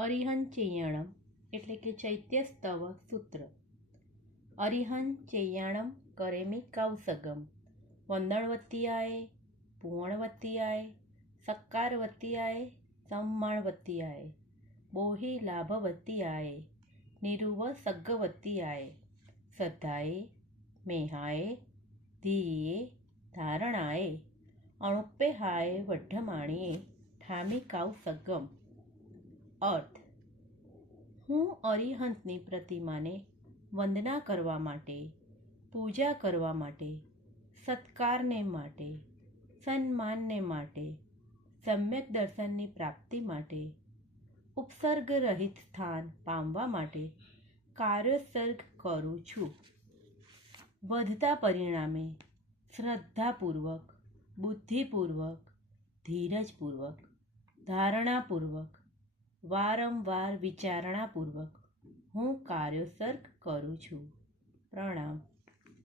અરિહંત ચેયણમ એટલે કે ચૈત્ય સ્તવ સૂત્ર. અરિહંત ચેયણમ કરેમી કૌસગમ વંદણવત્તિયાય પુવણવત્તિયાય સક્કારવત્તિયાય સમ્માણવત્તિયાય બોહિ લાભવત્તિયાય નિરુવ સગ્ગવત્તિયાય શ્રદ્ધાએ મેહાએ ધીયે ધારણાએ અણુપ્પેહાય વઢ્ઢમાણીએ ઠામી કૌસગમ. અર્થ: હું અરિહંતની પ્રતિમાને વંદના કરવા માટે, પૂજા કરવા માટે, સત્કારને માટે, સન્માનને માટે, સમ્યક દર્શનની પ્રાપ્તિ માટે, ઉપસર્ગ રહિત સ્થાન પામવા માટે કાર્યોત્સર્ગ કરું છું. વધતા પરિણામે શ્રદ્ધાપૂર્વક, બુદ્ધિપૂર્વક, ધીરજપૂર્વક, ધારણાપૂર્વક, વારંવાર વિચારણાપૂર્વક હું કાર્યોત્સર્ગ કરું છું. પ્રણામ.